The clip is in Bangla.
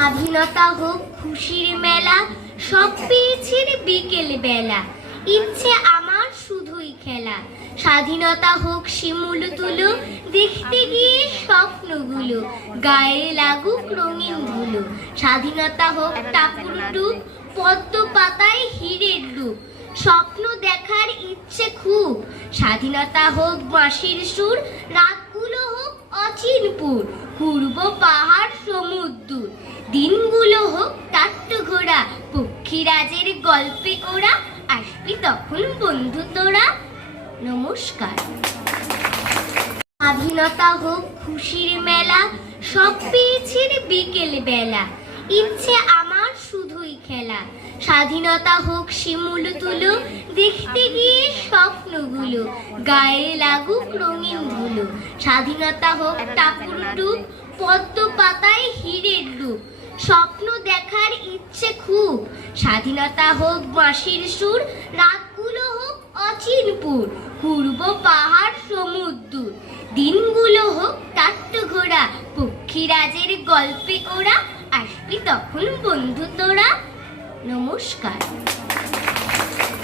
স্বাধীনতা হোক, খুশির মেলা, সব পেয়েছি রে বিকেল বেলা। ইচ্ছে আমার শুধুই খেলা। স্বাধীনতা হোক শিমুল তুলো দেখতে গিয়ে স্বপ্নগুলো, গায়ে লাগুক রঙিন ধুলো। স্বাধীনতা হোক টাপুর টুপ পদ্ম পাতায় হীরের রূপ, স্বপ্ন দেখার ইচ্ছে খুব। স্বাধীনতা হোক বাঁশির সুর রাতগুলো হোক অচিনপুর পূর্ব পাহাড় পক্ষীরাজের গল্পে ওরা আসবি তখন বন্ধু তোরা। নমস্কার। স্বাধীনতা হোক, খুশির মেলা, সব পেয়েছি বিকেল বেলা। ইচ্ছে আমার শুধুই খেলা। স্বাধীনতা হোক শিমুল তুলো, দেখতে গিয়ে স্বপ্নগুলো, গায়ে লাগুক রঙিন ধুলো। স্বাধীনতা হোক টাপুর টুপ পদ্ম পাতায় হীরের রূপ। স্বপ্ন দেখার ইচ্ছে খুব স্বাধীনতা হোক বাঁশির সুর রাতগুলো হোক অচিনপুর পূর্ব পাহাড়, সমুদ্র। দিনগুলো হোক তাত্ত ঘোড়া, পক্ষীরাজের গল্পে ওরা, আসবি তখন বন্ধু তোরা। নমস্কার।